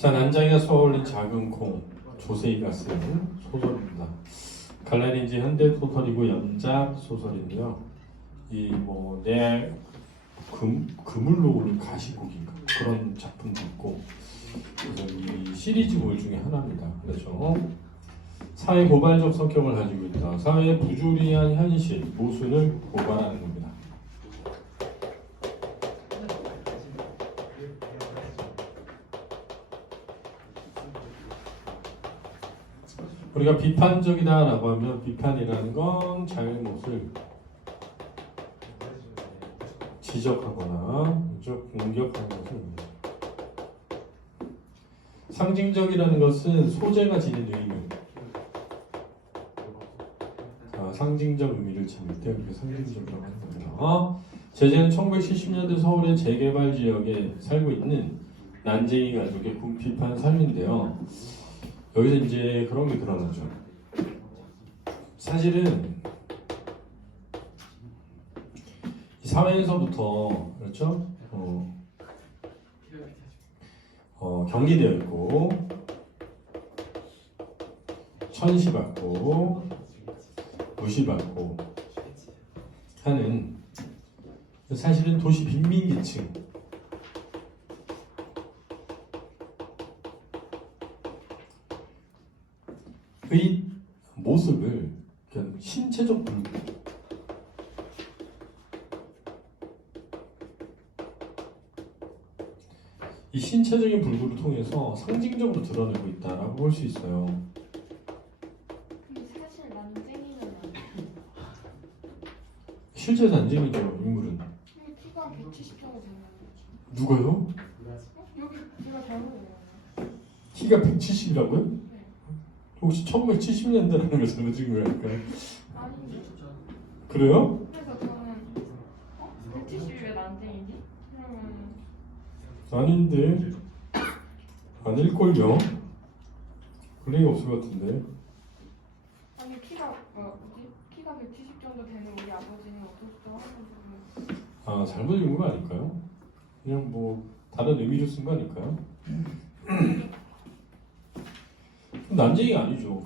자, 난장이가 쏘아올린 작은 콩, 조세희가 쓴 소설입니다. 갈래는 이제 현대 소설이고 연작 소설인데요. 이 뭐 내 그물로 오른 가시국인가 그런 작품도 있고, 그래서 이 시리즈물 중에 하나입니다. 그래서 사회 고발적 성격을 가지고 있다. 사회의 부조리한 현실, 모순을 고발하는 겁니다. 우리가 비판적이다라고 하면 비판이라는 건 잘못을 지적하거나 공격하는 것입니다. 상징적이라는 것은 소재가 지닌 의미, 상징적 의미를 지닐 때 우리가 상징적이라고 하는 겁니다. 제재는 1970년대 서울의 재개발 지역에 살고 있는 난쟁이 가족의 군핍한 삶인데요. 여기서 이제 그런 게 드러나죠. 사실은 이 사회에서부터 그렇죠? 격리되어 있고 천시받고 무시받고 하는, 사실은 도시 빈민계층, 의 모습을 그냥 신체적 불구, 이 신체적인 불구를 통해서 상징적으로 드러내고 있다라고 볼 수 있어요. 사실 난쟁이는 아니에요. 실제 난쟁이죠, 인물은. 키가 170 정도 되는 누가요? 여기 제가 잘못 외웠나요? 키가 170이라고요? 네. 혹시 1970년대라는 걸 잘못 찍은 거일까요? 아닌데. 그래요? 그래서 저는 170이 왜 난쟁이지? 그러면 아닌데, 아닐걸요? 그럴 리가 없을 것 같은데. 아니 키가 키가 170 정도 되는 우리 아버지는 어떻게 하는 거지? 잘못 읽은 거 아닐까요? 그냥 뭐 다른 의미로 쓴 거 아닐까요? 난쟁이가 아니죠.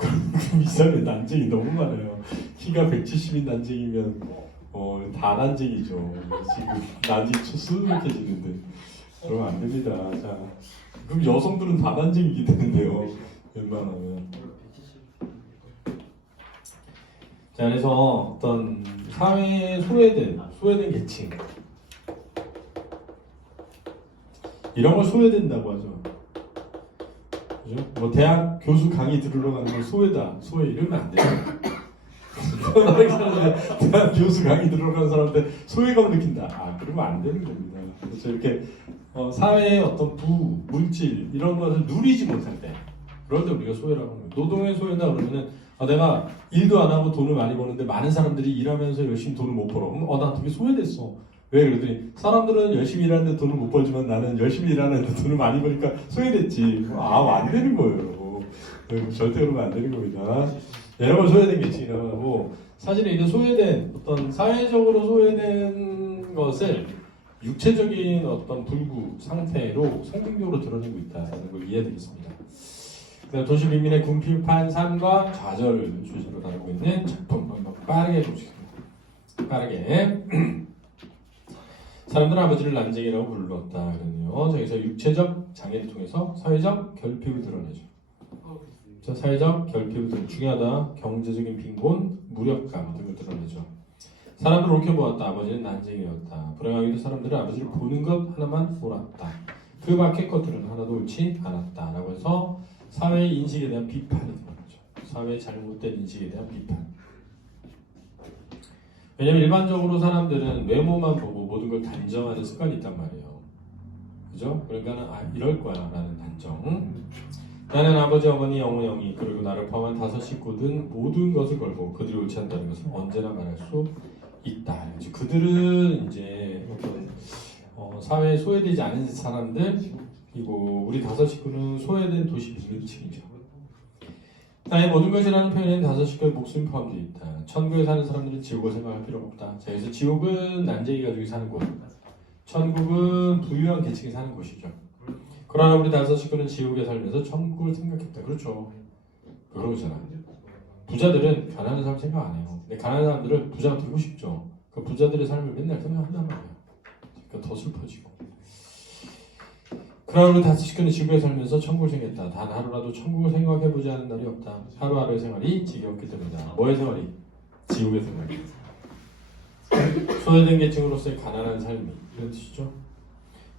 이 사람에 난쟁이 너무 많아요. 키가 170인 난쟁이면 다 난쟁이죠. 지금 난쟁이 수두룩해지는데 그러면 안 됩니다. 자, 그럼 여성들은 다 난쟁이게 되는데요. 웬만하면. 자, 그래서 어떤 사회에 소외된 계층, 이런 걸 소외된다고 하죠. 그죠? 뭐 대학 교수 강의 들으러 가는 걸 소외다, 소외 이러면 안 돼요. 대학 교수 강의 들으러 가는 사람한테 소외감 느낀다. 그러면 안 되는 겁니다. 그래서 이렇게 사회의 어떤 물질 이런 것을 누리지 못할 때, 그럴 때 우리가 소외라고 하는 거예요. 노동의 소외다 그러면은 내가 일도 안 하고 돈을 많이 버는데 많은 사람들이 일하면서 열심히 돈을 못 벌어. 그럼 나 되게 소외됐어. 왜? 그랬더니 사람들은 열심히 일하는데 돈을 못 벌지만 나는 열심히 일하는데 돈을 많이 버니까 소외됐지. 안 되는 거예요. 절대 그러면 안 되는 겁니다. 여러 번 소외된 계층이라고 하고, 사실은 이제 소외된 어떤 사회적으로 소외된 것을 육체적인 어떤 불구 상태로 상징적으로 드러내고 있다는 걸 이해되겠습니다. 도시 빈민의 궁핍한 삶과 좌절을 주제로 다루고 있는 작품, 한번 빠르게 보시겠습니다. 빠르게. 사람들은 아버지를 난쟁이라고 불렀다. 그러네요. 여기서 육체적 장애를 통해서 사회적 결핍을 드러내죠. 사회적 결핍을 중요하다. 경제적인 빈곤, 무력감 등을 드러내죠. 사람들을 옳게 보았다. 아버지는 난쟁이였다. 불행하게도 사람들은 아버지를 보는 것 하나만 옳았다. 그 밖의 것들은 하나도 옳지 않았다. 라고 해서 사회의 인식에 대한 비판이 드러나죠. 사회의 잘못된 인식에 대한 비판. 왜냐면 일반적으로 사람들은 외모만 보고 모든 걸 단정하는 습관이 있단 말이에요. 그죠? 그러니까 이럴 거야 라는 단정. 나는 아버지, 어머니, 영호, 영희 그리고 나를 포함한 5 식구 등 모든 것을 걸고 그들이 옳지 않다는 것을 언제나 말할 수 있다. 그들은 이제 어떤 사회에 소외되지 않은 사람들이고, 우리 5 식구는 소외된 도시 빈민층이죠. 나의 모든 것이라는 표현에는 5 식구의 목숨이 포함되어 있다. 천국에 사는 사람들은 지옥을 생각할 필요가 없다. 자, 그래서 지옥은 난쟁이 가족이 사는 곳, 천국은 부유한 계층이 사는 곳이죠. 그러나 우리 다섯 식구는 지옥에 살면서 천국을 생각했다. 그렇죠. 그러잖아. 부자들은 가난한 사람 생각 안 해요. 근데 가난한 사람들은 부자가 되고 싶죠. 그 부자들의 삶을 맨날 생각한단 말이야. 그러니까 더 슬퍼지고. 그러나 우리 다섯 식구는 지옥에 살면서 천국을 생각했다. 단 하루라도 천국을 생각해보지 않은 날이 없다. 하루하루의 생활이 지겹기 때문이다. 뭐의 생활이? 지옥의 생활이. 소외된 계층으로서의 가난한 삶이 이런 뜻이죠.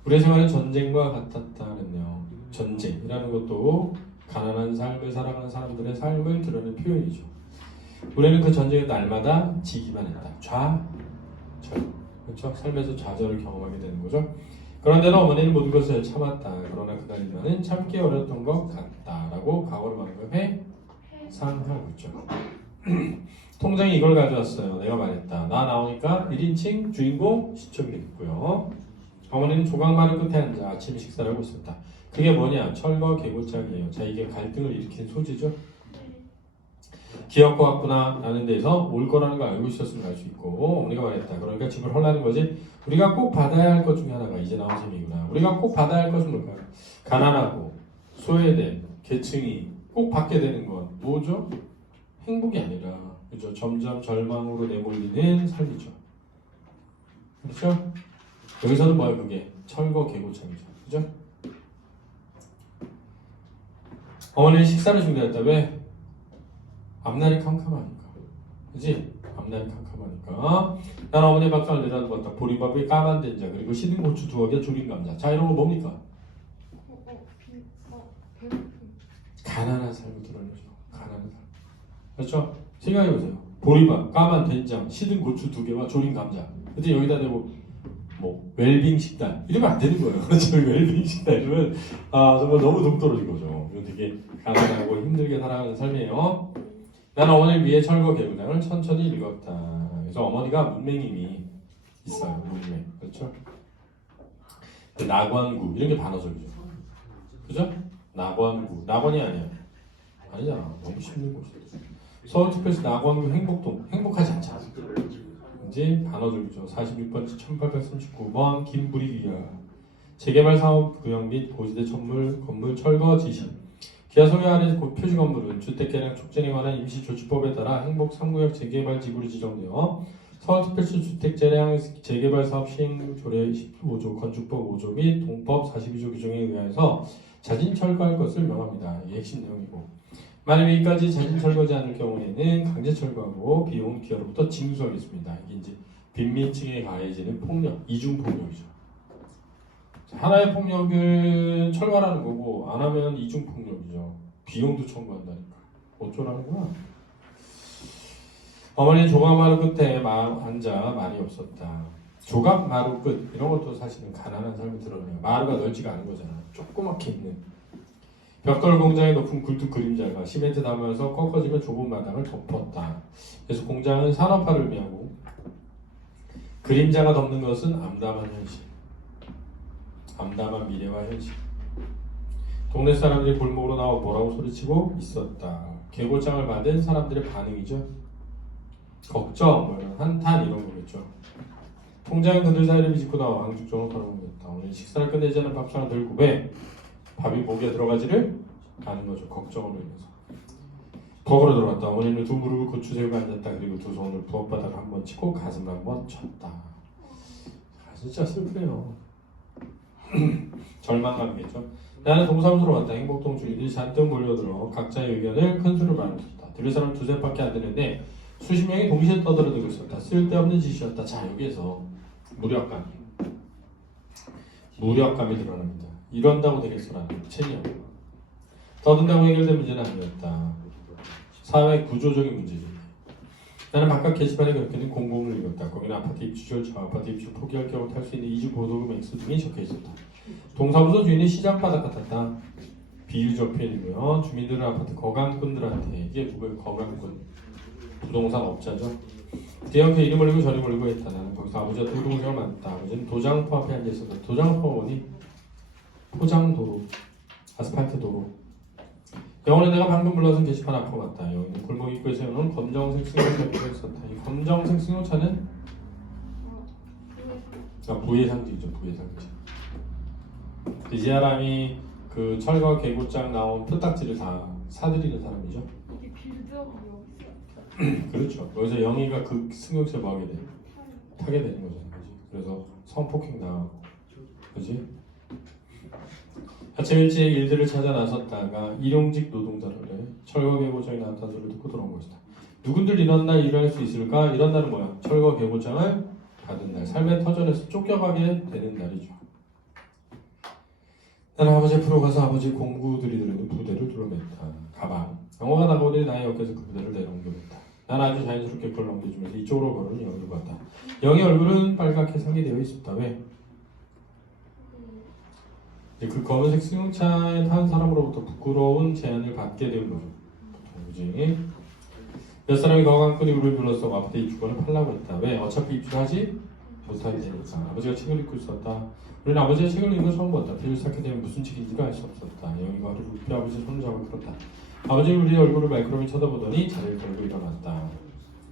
우리의 생활은 전쟁과 같았다 그랬네요. 전쟁이라는 것도 가난한 삶을 살아가는 사람들의 삶을 드러내는 표현이죠. 우리는 그 전쟁의 날마다 지기만 했다. 좌절. 그렇죠? 삶에서 좌절을 경험하게 되는 거죠. 그런데도 어머니는 모든 것을 참았다. 그러나 그날이면은 참기 어려웠던 것 같다라고 과거를 말하는 회상하고 있죠. 통장에 이걸 가져왔어요. 내가 말했다. 나 나오니까 1인칭 주인공 시청이 있고요. 어머니는 조각마루 끝에 앉아 아침 식사를 하고 있었다. 그게 뭐냐? 철거 개고장이에요. 자, 이게 갈등을 일으킨 소지죠. 기어코 왔구나 라는 데서 올 거라는 걸 알고 있었으면 알 수 있고 어머니가 말했다. 그러니까 집을 헐라는 거지. 우리가 꼭 받아야 할 것 중에 하나가 이제 나온 셈이구나. 우리가 꼭 받아야 할 것은 뭘까요? 가난하고 소외된 계층이 꼭 받게 되는 건 뭐죠? 행복이 아니라 그죠? 점점 절망으로 내몰리는 삶이죠. 그렇죠? 여기서는 뭐야 그게? 철거 개고창이죠. 그죠? 어머니는 식사를 준비했다. 왜? 앞날이 캄캄하니까. 그지? 앞날이 캄캄하니까. 난 어머니의 밥상을 내려놓았다. 보리밥에 까만 된장 그리고 시든 고추 2억에 조린 감자. 자, 이런 거 뭡니까? 가난한 삶을 드러내죠. 가난한 삶. 그렇죠? 생각해보세요. 보리밥, 까만 된장, 시든 고추 2개와 조린 감자. 근데 여기다 대고 뭐 웰빙 식단 이러면 안 되는 거예요. 그렇죠? 웰빙 식단 이러면 정말 너무 동떨어진 거죠. 이건 되게 가난하고 힘들게 살아가는 삶이에요. 나는 어머니를 위해 철거 개구장을 천천히 읽었다. 그래서 어머니가 문맹임이 있어요. 문맹. 그렇죠? 낙원구 이런 게 반어절이죠. 그죠? 낙원구. 낙원이 아니야. 아니잖아. 너무 힘든 곳이야. 서울특별시 낙원구 행복동. 행복하지 않잖아. 이제 반어절이죠. 46번지 1839번 김부리기야. 재개발 사업 구역 및 고지대 건물 철거 지시. 기아 소유 아래 표시 건물은 주택개량 촉진에 관한 임시조치법에 따라 행복 3구역 재개발 지구로 지정되어 서울특별시 주택재량 재개발 사업 시행 조례 15조 건축법 5조 및 동법 42조 규정에 의하여서 자진 철거할 것을 명합니다. 이게 핵심 내용이고 만약 이까지 자진 철거하지 않을 경우에는 강제 철거하고 비용은 기아로부터 징수하겠습니다. 이게 이제 빈민층에 가해지는 폭력, 이중 폭력이죠. 하나의 폭력은 철거라는 거고 안 하면 이중 폭력이죠. 비용도 청구한다니까. 어쩌라는 거야? 어머니는 조각마루 끝에 앉아 말이 없었다. 조각마루 끝 이런 것도 사실은 가난한 삶을 드러내요. 마루가 넓지가 않은 거잖아. 조그맣게 있는 벽돌 공장의 높은 굴뚝 그림자가 시멘트 담으면서 꺾어지면 좁은 마당을 덮었다. 그래서 공장은 산업화를 의미하고 그림자가 덮는 것은 암담한 현실. 암담한 미래와 현실. 동네 사람들이 골목으로 나와 뭐라고 소리치고 있었다. 개고장을 받은 사람들의 반응이죠. 걱정, 한탄 이런 거겠죠. 통장은 그들 사이를 비집고 나와 왕죽종을 걸어보겠다. 오늘 식사를 끝내지 않은 밥상을 들고 왜? 밥이 목에 들어가지를 않은 거죠. 걱정으로 인해서. 거꾸로 들어갔다. 어머니는 두 무릎을 고추 세우고 앉았다. 그리고 두 손을 부엌바닥을 한번 치고 가슴을 한번 쳤다. 진짜 슬프네요. 절망감이겠죠. 나는 동사무소로 왔다. 행복동 주민들이 잔뜩 몰려들어 각자의 의견을 큰 소리로 말했었다. 들을 사람 두셋밖에 안 되는데 수십 명이 동시에 떠들어대고 있었다. 쓸데없는 짓이었다. 자, 여기에서 무력감이 드러납니다. 이런다고 되겠어라는 체념. 떠든다고 해결된 문제는 아니었다. 사회 구조적인 문제죠. 나는 바깥 게시판에 그렇게는 공고문을 읽었다. 거기는 아파트 입주 절차, 아파트 입주 포기할 경우 탈 수 있는 이주 보도금 액수 등이 적혀 있었다. 동사무소 주인은 시장바닥 같았다. 비유적 표현이고요. 주민들은 아파트 거강꾼들한테 이게 누구예요? 거강꾼. 부동산 업자죠. 대형태 이름 올리고 저름 올리고 했다. 나는 거기서 아버지가 도동생을 만났다. 아버지는 도장포 앞에 앉아 있었다. 도장포 어디? 포장도로, 아스팔트 도로. 영원히 내가 방금 불러선 게시판 앞으로 갔다. 여기는 골목 입구에 세우는 검정색 승용차가 있었다. 이 검정색 승용차는 부의 상징이죠. 부의 상징. 이 사람이 그 철거 개고장 나온 표딱지를 다 사들이는 사람이죠. 이게 빌드업이 여기 있어요. 그렇죠. 여기서 영희가 그 승용차를 뭐 하게 돼? 타게 되는 거잖아, 그지? 그래서 성폭행 당하고, 그지? 아침 일찍 일들을 찾아 나섰다가 일용직 노동자를 철거 개고장이 나왔다는 소리를 듣고 돌아온 것이다. 누군들 이런 날 일을 할 수 있을까? 이런 날은 뭐야? 철거 개고장을 받은 날, 삶의 터전에서 쫓겨가게 되는 날이죠. 나는 아버지 앞으로 가서 아버지 공구들이 들은 부대를 둘러맸다. 가방. 영호가 다가오더니 나의 어깨에서 그 부대를 내려옮겨냈다. 난 아주 자연스럽게 그걸 넘겨주면서 이쪽으로 걸으는 영희를 봤다. 영희 얼굴은 빨갛게 상기되어 있었다. 왜? 그 검은색 승용차에 탄 사람으로부터 부끄러운 제안을 받게 된 거죠. 그지? 몇 사람이 거강끈이 우리를 둘러싸고 아파트 입주권을 팔라고 했다. 왜? 어차피 입주하지 못하게 되니까. 아버지가 책을 읽고 있었다. 우리는 아버지가 책을 읽는 걸 처음 봤다. 필을 쌓게 되면 무슨 책인지를 알 수 없었다. 영희가 허리를 굽혀 아버지 손을 잡아 끌었다. 아버지는 우리의 얼굴을 말끄러미 쳐다보더니 자리를 걸고 일어났다.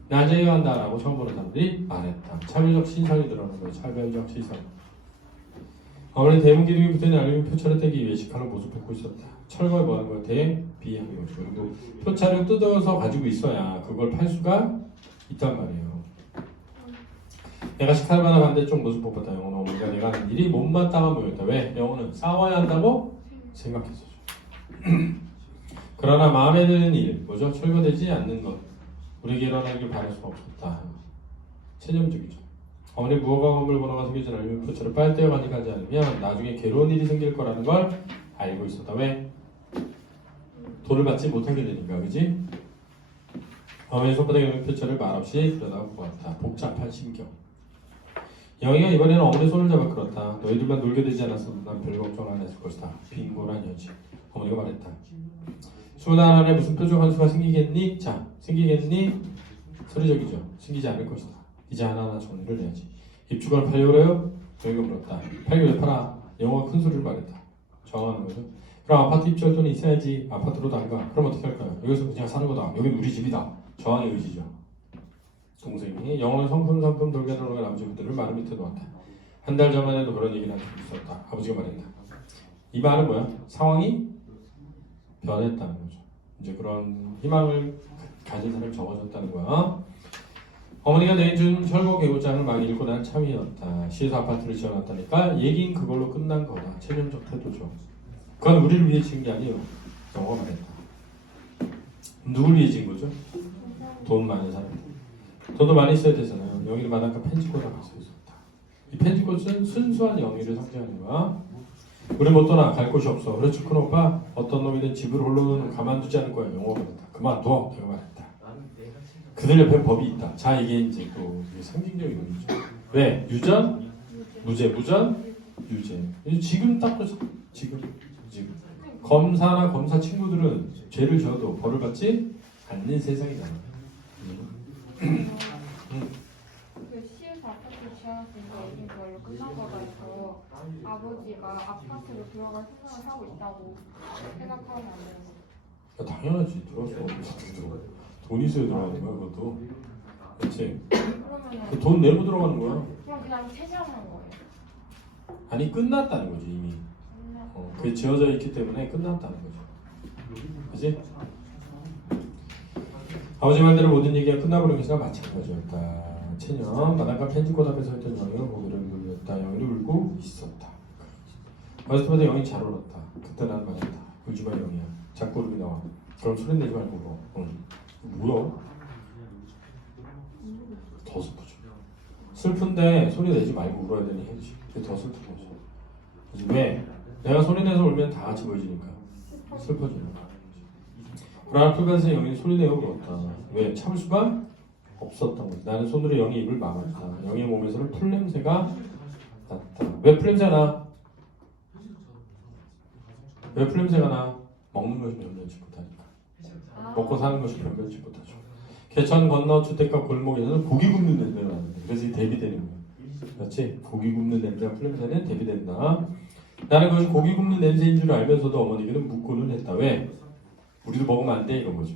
낮에야 한다라고 처음 보는 사람들이 말했다. 차별적 신상이 드러나는 거예요. 차별적 시선. 어머니 대문 기둥이 붙어있는 알루미늄 표차를 떼기 위해 식칼로 모습을 뱉고 있었다. 철거에 뭐하는 거야? 대비하는 거죠. 그리고 표차를 뜯어서 가지고 있어야 그걸 팔 수가 있단 말이에요. 내가 식칼을 받아 반대쪽 모습 못 봤다. 영호는 어머니가 내가 하는 일이 못마땅한 모였다. 왜? 영호는 싸워야 한다고 생각했었죠. 그러나 마음에 드는 일, 뭐죠? 철거되지 않는 것. 우리에게 일어나길 바랄 수가 없었다. 체념적이죠. 어머니 무허가 건물 번호가 새겨진 알루미늄 표차를 빨대어 가져가지 않으면 나중에 괴로운 일이 생길 거라는 걸 알고 있었다. 왜? 돈을 받지 못하게 되니까, 그지? 어머니 손바닥에 있는 표차를 말없이 그러다가 보았다. 복잡한 심경. 영희가 이번에는 어머니 손을 잡아 끌었다. 너희들만 놀게 되지 않았으면 난 별 걱정 안 했을 것이다. 빈곤한 여지. 어머니가 말했다. 21알에 무슨 표적 한 수가 생기겠니? 자, 생기겠니? 소리적이죠. 생기지 않을 것이다. 이제 하나하나 정리를 해야지. 입주권을 팔려고 그래요? 여기가 물었다. 팔기 왜 팔아? 영호가 큰 소리를 말했다. 저항하는 거죠. 그럼 아파트 입주할 돈이 있어야지. 아파트로도 안 가. 그럼 어떻게 할까요? 여기서 그냥 사는 거다. 여긴 우리 집이다. 저항의 의지죠. 동생이 영호는 성큼성큼 돌게 돌아간 아버지 그들을 마루 밑에 놓았다. 한 달 전만 해도 그런 얘기를 한 적이 있었다. 아버지가 말했다. 이 말은 뭐야? 상황이 변했다는 거죠. 이제 그런 희망을 가진 사람이 적어졌다는 거야. 어머니가 내준 철거 개고장을 막 읽고 난 참이었다. 시에서 아파트를 지어놨다니까 얘긴 그걸로 끝난 거다. 체념적 태도죠. 그건 우리를 위해 지은 게 아니에요. 영어가 말했다. 누굴 위해 지은 거죠? 돈 많은 사람들. 돈도 많이 써야 되잖아요. 영희는 바닷가 펜지코가 갈 수 있었다. 이 펜지코는 순수한 영희를 상징하는 거야. 우리 못 떠나. 갈 곳이 없어. 그렇죠 큰 오빠. 어떤 놈이든 집을 홀로는 가만두지 않을 거야. 영어가 말했다. 그만둬. 내가 말했다. 그들 옆에 법이 있다. 자, 이게 이제 또 상징적인 의미죠. 왜? 유전, 무죄, 무전, 유죄. 지금 딱 보자. 지금. 검사나 검사 친구들은 죄를 지어도 벌을 받지 않는 세상이잖아. 그 시에서 아파트 지어놨으니까 얘긴 그걸로 끝난 거다 해서 아버지가 아파트로 들어갈 생각을 하고 있다고 생각하면 안 되는 거. 당연하지. 들어갈 수 없지. 돈 있어야 들어가는 거야, 그것도. 그렇지? 그러면은 돈 내고 들어가는 거야. 그냥 퇴장한 거예요. 아니, 끝났다는 거지, 이미. 그게 지어져 있기 때문에 끝났다는 거죠. 그지? 아버지 말대로 모든 얘기가 끝나버린 것이나 마찬가지였다. 체념, 바닷가 펜지꽃 앞에 서 있던 영희가 고개를 눌렸다. 영희를 울고 있었다. 어렸을 때마다 영희 잘 울었다. 그때 난 말했다. 울지 마, 영희야. 자꾸 울음이 나와. 그럼 소리 내지 말고 울어. 응. 뭐야? 더 슬프죠. 슬픈데 소리 내지 말고 울어야 되니 해지. 그게 더 슬픈 거죠. 그치? 왜? 내가 소리 내서 울면 다 같이 보여지니까 슬퍼지는 거야. 불안한 풀밭에서 영희는 소리 내어 울었다. 왜? 참을 수가 없었던 거지. 나는 손으로 영희 입을 막았다. 영희 몸에서는 풀 냄새가 났다. 왜 풀 냄새가 나? 왜 풀 냄새가 나? 먹는 것이 변변치 못하니까. 먹고 사는 것이 변변치 못하죠. 개천 건너 주택가 골목에서는 고기 굽는 냄새가 나는데 그래서 대비되는 거야. 그렇지? 고기 굽는 냄새와 풀 냄새는 대비된다. 나는 그것이 고기 굽는 냄새인 줄 알면서도 어머니에게는 묻고는 했다. 왜? 우리도 먹으면 안 돼 이런 거죠.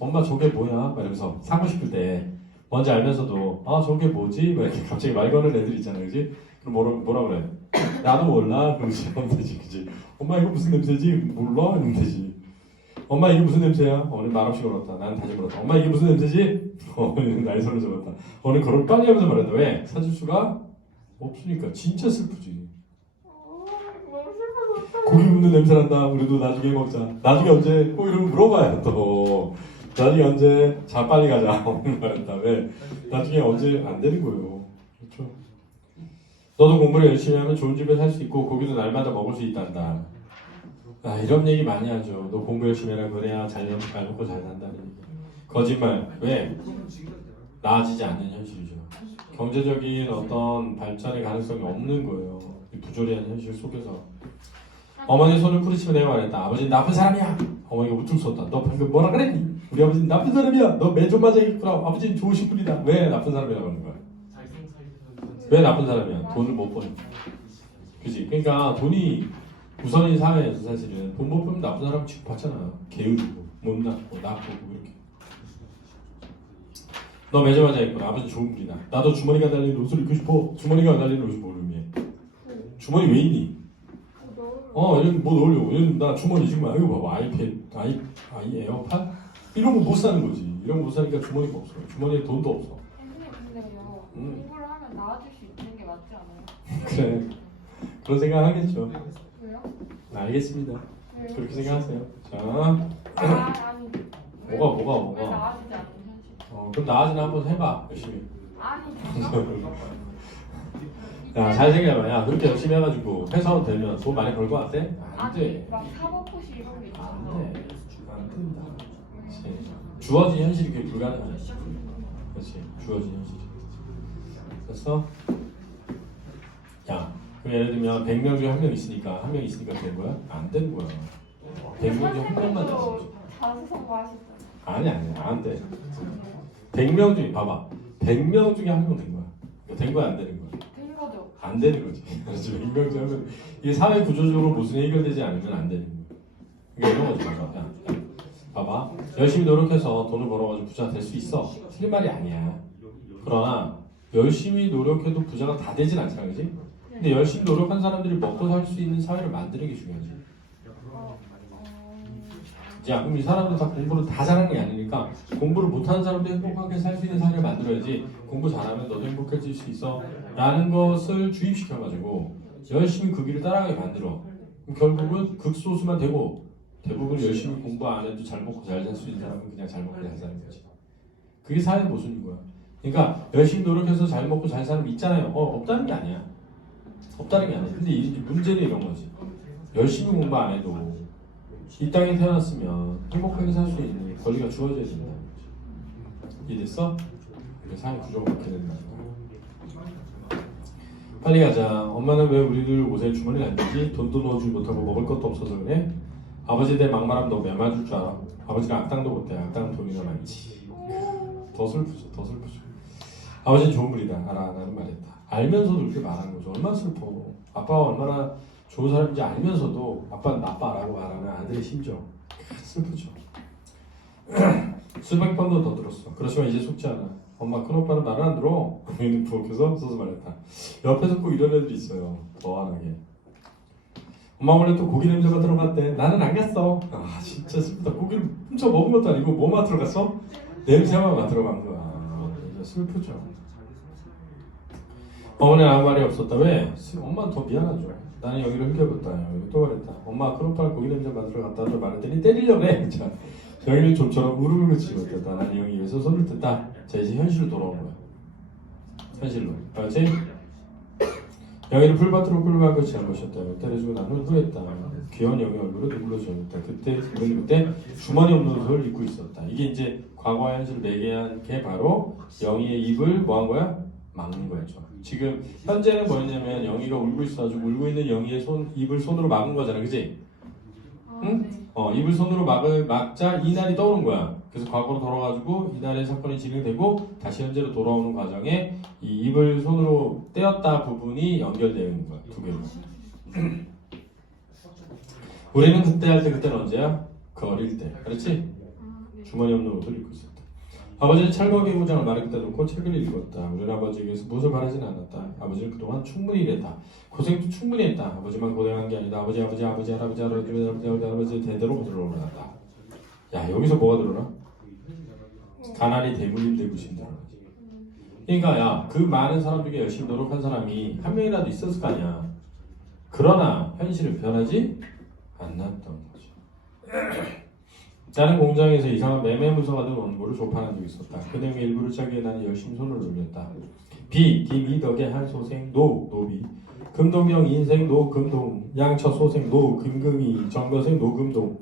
엄마 저게 뭐야? 이러면서 사고 싶을 때 뭔지 알면서도 아 저게 뭐지? 막 이렇게 갑자기 말 거는 애들 있잖아요, 그지? 그럼 뭐라 그래? 나도 몰라. 그러지. 하면 되지, 그지? 엄마 이거 무슨 냄새지? 몰라. 이러면 되지. 엄마 이게 무슨 냄새야? 어머니 말없이 걸었다. 난 다시 걸었다. 엄마 이게 무슨 냄새지? 어머니는 나의 손을 잡았다. 어머니 걸을 빨리 하면서 말한다. 왜? 찾을 수가 없으니까. 진짜 슬프지. 너무 슬퍼서 고기 굽는 냄새 난다. 우리도 나중에 먹자. 나중에 언제? 꼭 이러면 물어봐야 또. 나중에 언제? 자 빨리 가자. 어머니 말한다. 왜? 나중에 언제 안 되는 거예요. 그렇죠? 너도 공부를 열심히 하면 좋은 집에 살 수 있고 고기도 날마다 먹을 수 있단다. 아 이런 얘기 많이 하죠. 너 공부 열심히 해라. 그래야 잘 먹고 잘 산다는 얘기. 거짓말. 왜? 나아지지 않는 현실이죠. 경제적인 어떤 발전의 가능성이 없는 거예요. 이 부조리한 현실 속에서. 어머니 손을 부딪히며 내가 말했다. 아버지는 나쁜 사람이야. 어머니가 우뚝 섰다. 너 방금 뭐라 그랬니? 우리 아버지는 나쁜 사람이야. 너 매 좀 맞아야겠구나. 아버지는 좋으신 분이다. 왜 나쁜 사람이라고 하는 거야? 왜 나쁜 사람이야? 돈을 못 버니까. 그지? 그러니까 돈이 우선인 사회에서 사실은 돈 못 벌면 나쁜 사람 취급받잖아. 게으르고 못났고 나쁘고 이렇게. 너 매점하자 했구나. 아버지 좋은 분이다. 나도 주머니가 달린 옷을 입고 싶어. 주머니가 달린 옷이 뭘 의미해? 주머니 왜 있니? 이런 뭐 넣으려고. 이런 나 주머니 지금 이거 봐봐. 아이패드, 아이 에어팟 이런 거 못 사는 거지. 이런 거 못 사니까 주머니가 없어. 주머니에 돈도 없어. 근데요. 공부를 하면 나아질 수 있는 게 맞지 않아요? 그래. 그런 생각 하겠죠. 왜요? 알겠습니다. 왜요? 그렇게 생각하세요. 자, 아니 왜 뭐가? 나아지지 않는 현실? 그럼 나아지나 한번 해봐. 열심히. 아니 야, 잘 생각해봐. 야, 그렇게 열심히 해가지고 회사원 되면 돈 많이 벌 것 같아? 안 돼. 막 사법고시 이런 게 안 있잖아. 돼. 안 된다. 그렇지. 주어진 현실이 그게 불가능하지. 그렇지. 주어진 현실이. 됐어? 야, 그럼 예를 들면 100명 중에 한 명 있으니까 된 거야? 안 된 거야. 100명 중에 한 명만 있어. 자수 선고하셨잖아요. 아니, 안 돼. 100명 중에 봐봐. 100명 중에 한 명 된 거야. 된 거야, 안 되는 거야? 된 거죠. 안 되는 거지. 그렇지. 100명 중에 한 명. 이게 사회 구조적으로 모순이 해결되지 않으면 안 되는 거야. 그러니까 이런 거지. 봐봐. 야, 봐봐. 열심히 노력해서 돈을 벌어가지고 부자 될 수 있어. 틀린 말이 아니야. 그러나 열심히 노력해도 부자가 다 되진 않잖아, 그지? 근데 열심히 노력한 사람들이 먹고 살 수 있는 사회를 만드는 게 중요하지. 야, 그럼 이 사람들 다 공부를 다 잘하는 게 아니니까 공부를 못하는 사람도 행복하게 살 수 있는 사회를 만들어야지. 공부 잘하면 너도 행복해질 수 있어 라는 것을 주입시켜가지고 열심히 그 길을 따라가게 만들어. 그럼 결국은 극소수만 되고 대부분 열심히 공부 안 해도 잘 먹고 잘 살 수 있는 사람은 그냥 잘 먹고 잘 사는 거지. 그게 사회 모순인 거야. 그러니까 열심히 노력해서 잘 먹고 잘 사는 분 있잖아요. 없다는 게 아니야. 없다는 게 아니야. 근데 이 문제는 이런 거지. 열심히 공부 안 해도 이 땅에 태어났으면 행복하게 살 수 있는 권리가 주어져야 된다는 거지. 이해됐어? 이게 사회 구조가 그렇게 된다는 거야. 빨리 가자. 엄마는 왜 우리들 옷에 주머니를 안 대지? 돈도 넣어주지 못하고 먹을 것도 없어서 그래? 아버지에 대해 막말하면 너 매 맞을 줄 알아? 아버지가 악당도 못해. 악당은 돈이나 많지. 더 슬프죠. 아버지는 좋은 분이다. 알아. 나는 말했다. 알면서도 이렇게 말하는 거죠. 얼마나 슬퍼. 아빠가 얼마나 좋은 사람인지 알면서도 아빠는 나빠라고 말하는 아들의 심정. 슬프죠. 수백 번도 더 들었어. 그렇지만 이제 속지 않아. 엄마 큰오빠는 말을 안 들어. 우리는 부엌에서 써서 말했다. 옆에서 꼭 이런 애들이 있어요. 더 화나게. 엄마 원래 또 고기 냄새가 들어갔대. 나는 안 갔어. 아 진짜 슬프다. 고기를 훔쳐 먹은 것도 아니고 뭐 맡으러 갔어? 냄새만 맡으러 간 거야. 진짜 슬프죠. 어머니는 아무 말이 없었다. 왜? 엄마는 더 미안하죠. 나는 여기를 흘겨봤다. 여기 또 말했다. 엄마 큰오빠를 고기 냄새 맡으러 갔다 또 말했더니 때리려고 해. 자, 영희는 좀처럼 우르르 치웠다. 나는 영희 위해서 손을 뜯다. 자 이제 현실로 돌아온 거야. 현실로. 알았지? 영희를 풀밭으로 끌고 간 것이 잘못이었다. 때려주고 나는 후회했다. 귀여운 영희 얼굴을 누굴러주었다. 그때 주머니 없는 옷을 입고 있었다. 이게 이제 과거와 현실을 매개한 게 바로 영희의 입을 뭐 한 거야? 막는 거였죠. 지금 현재는 뭐였냐면 영희가 울고 있어가지고 울고 있는 영희의 입을 손으로 막은 거잖아, 그지? 응? 네. 입을 손으로 막자 이날이 떠오른 거야. 그래서 과거로 돌아가지고 이날의 사건이 진행되고 다시 현재로 돌아오는 과정에 이 입을 손으로 떼었다 부분이 연결되어 있는 거야, 두 개로. 우리는 그때 할 때 그때는 언제야? 그 어릴 때, 그렇지? 네. 주머니 없는 옷을 입고 있었다. 아버지는 철거 개구장을 마르겠다 놓고 책을 읽었다. 우리는 아버지에게서 무엇을 바라진 않았다. 아버지는 그동안 충분히 일했다. 고생도 충분히 했다. 아버지만 고생한 게 아니다. 아버지, 할아버지 대대로 들어오란다. 야, 여기서 뭐가 들어나? 가난이 대물림 대부심 들어나. 그러니까 야, 그 많은 사람 중에 열심히 노력한 사람이 한 명이라도 있었을 거 아니야. 그러나 현실은 변하지 않았던 거지. 나는 공장에서 이상한 매매 문서가 든 원고를 조판한 적이 있었다. 그 내용의 일부를 짜기 위해 나는 열심히 손을 올렸다. 비, 김이, 덕의 한 소생, 노, 노비. 금동경, 인생, 노, 금동. 양처 소생, 노, 금금이. 정거생, 노, 금동.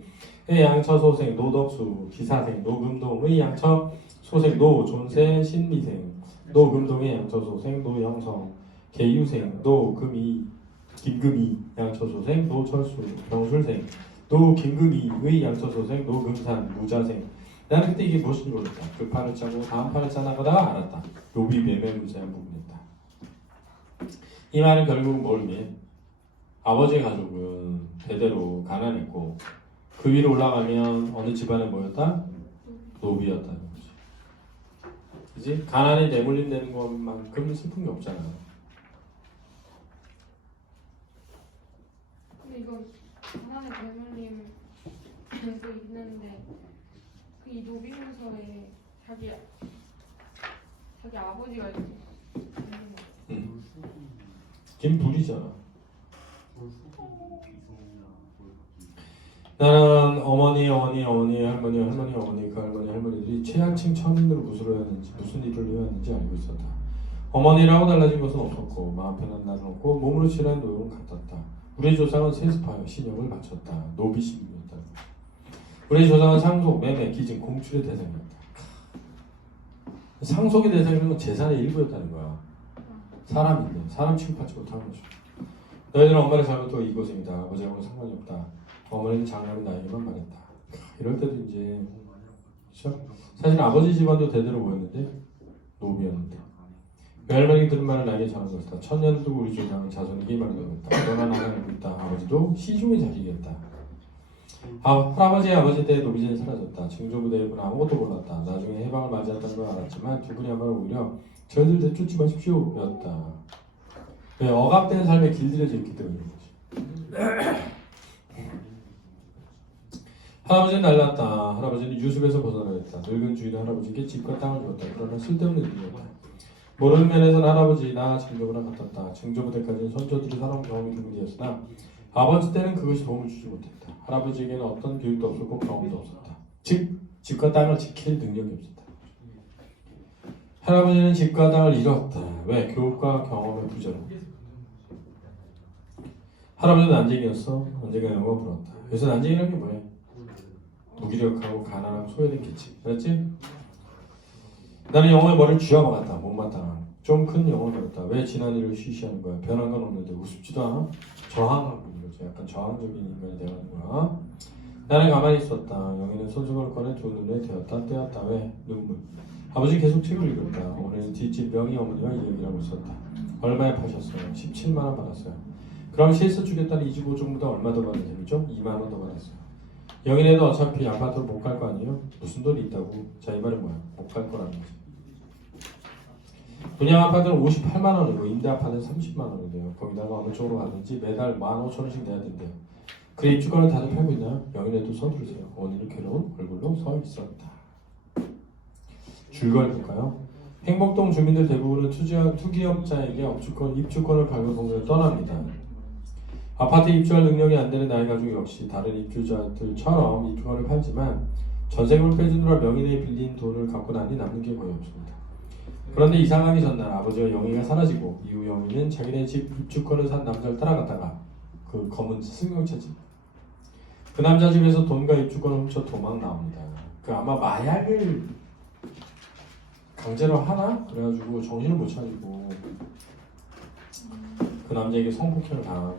의 양처 소생, 노, 덕수. 기사생, 노, 금동. 의 양처 소생, 노, 존세, 신미생. 노, 금동의 양처 소생, 노, 영성. 계유생, 노, 금이. 김금이. 양처 소생, 노, 철수. 병술생. 노 김금이의 양처소생 노금산 무자생. 나는 그때 이게 무엇인지 몰랐다. 그 판을 짜고 다음 판을 짜나가다가 알았다. 노비 매매 문제한 부분이었다. 이 말은 결국 뭘 의미해? 아버지의 가족은 대대로 가난했고 그 위로 올라가면 어느 집안에 뭐였다? 노비였다는 거지. 그지? 가난이 내몰림되는 것만큼 슬픈 게 없잖아. 근데 이건 가난의 대물림도 있는데 그 이 노비 문서에 자기 아버지가 이렇게 김불이잖아. 나는 어머니, 할머니, 그 할머니들이 최하층 천인으로 무슨 일을 해왔는지 알고 있었다. 어머니라고 달라진 것은 없었고 마음 편한 날은 없고 몸으로 칠한 노용은 같았다. 우리의 조상은 세습하여 신용을 바쳤다. 노비신이었다. 우리의 조상은 상속, 매매, 기증, 공출의 대상이었다. 상속의 대상은 재산의 일부였다는 거야. 사람인데 사람 취급받지 못하는 거죠. 너희들은 엄마를 잘못하고 이고생이다. 아버지하고는 상관이 없다. 어머니는 장남인 나에게만 말했다. 이럴 때도 이제 그렇죠? 사실 아버지 집안도 대대로 모였는데 노비였는데 외할머니 들은 말을 나에게 전한 것이다. 천년을 두고 우리 조상은 자손에게 말을 넘겼다. 너나 나나 알고 있다. 아버지도 시종의 자식이었다. 할아버지의 아버지 때 노비전이 사라졌다. 증조부대에는 아무것도 몰랐다. 나중에 해방을 맞이했다는 걸 알았지만 두 분이 아마 오히려 저희들 내쫓지 마십시오 였다. 왜? 억압된 삶에 길들여져 있기 때문인 거지. 할아버지는 날랐다. 할아버지는 유습에서 벗어나겠다. 늙은 주인은 할아버지께 집과 땅을 주었다. 그러나 쓸데없는 일이었다. 모르는 면에서는 할아버지나 증조부나 같았다. 증조부대까지는 선조들이 살아온 경험이 드물이었으나 아버지 때는 그것이 도움을 주지 못했다. 할아버지에게는 어떤 교육도 없었고 경험도 없었다. 즉 집과 땅을 지킬 능력이 없었다. 할아버지는 집과 땅을 잃었다. 왜? 교육과 경험의 부재로. 할아버지는 난쟁이였어. 언젠가 영어가 불었다. 그래서 난쟁이라는 게 뭐야? 무기력하고 가난하고 소외된 계층. 그렇지? 나는 영어에 머리를 쥐어박았다. 못마땅한. 좀 큰 영어를 배웠다. 왜 지난 일을 쉬쉬하는 거야? 변한 건 없는데 우습지도 않아? 저항하고 있는 거지. 약간 저항적인 인간이 되는 거야. 나는 가만히 있었다. 영희는 손수건을 꺼내 두 눈에 대었다 떼었다. 왜? 눈물. 아버지 계속 책을 읽었다. 오늘은 뒷집 명희 어머니와 이야기를 하고 있었다. 얼마에 파셨어요? 17만 원 받았어요. 그럼 실수 주겠다는 25조보다 얼마 더 받는 셈이죠? 2만 원 더 받았어요. 영희네도 어차피 아파트로 못 갈 거 아니에요? 무슨 돈이 있다고? 자, 이 말은 뭐야? 못 갈 거라는 거지. 분양 아파트는 58만 원이고 임대 아파트는 30만 원인데요. 거기다가 어느 쪽으로 가든지 매달 15,000원씩 내야 된대요. 그래 입주권을 다들 팔고 있나요? 영희네도 서두르세요. 원인은 괴로운 얼굴로 서 있었다. 줄거리 볼까요? 행복동 주민들 대부분은 투기업자에게 입주권을 팔고 동네를 떠납니다. 아파트 입주할 능력이 안 되는 나이 가족 역시 다른 입주자들처럼 입주권을 팔지만 전세금을 빼주느라 명의에 빌린 돈을 갖고 나니 남는 게 거의 없습니다. 그런데 이상하기 전날 아버지와 영희가 사라지고 이후 영희는 자기네 집 입주권을 산 남자를 따라갔다가 그 검은 승용차 집, 그 남자 집에서 돈과 입주권을 훔쳐 도망 나옵니다. 그 아마 마약을 강제로 하나? 그래가지고 정신을 못 차리고 그 남자에게 성폭행을 당하고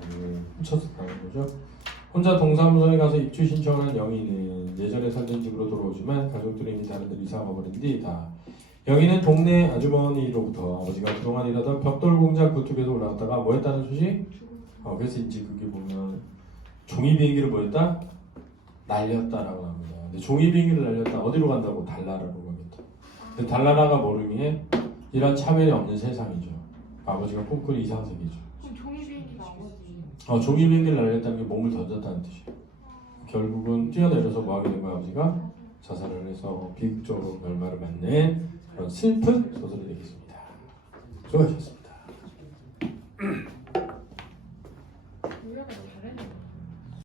훔쳐서 당한 거죠. 혼자 동사무소에 가서 입주 신청을 한 영희는 예전에 살던 집으로 돌아오지만 가족들이 이미 다른 데로 이사 가버린 뒤다. 영희는 동네 아주머니로부터 아버지가 그동안 일하던 벽돌 공장 그쪽에서 올라갔다가 뭐 했다는 소식? 그래서 이제 그게 보면 종이 비행기를 뭐 했다? 날렸다라고 합니다. 근데 종이 비행기를 날렸다. 어디로 간다고? 달나라로 가겠다. 근데 달나라가 모르기에 이런 차별이 없는 세상이죠. 아버지가 꿈꾸는 이상세계죠. 그럼 종이 비행기가 아버지. 종이 비행기를 날렸다는 게 몸을 던졌다는 뜻이에요. 결국은 뛰어내려서 뭐 하게 된 거야? 아버지가 자살을 해서 비극적으로 결말을 맞는 그런 슬픈 소설이 되겠습니다. 수고하셨습니다.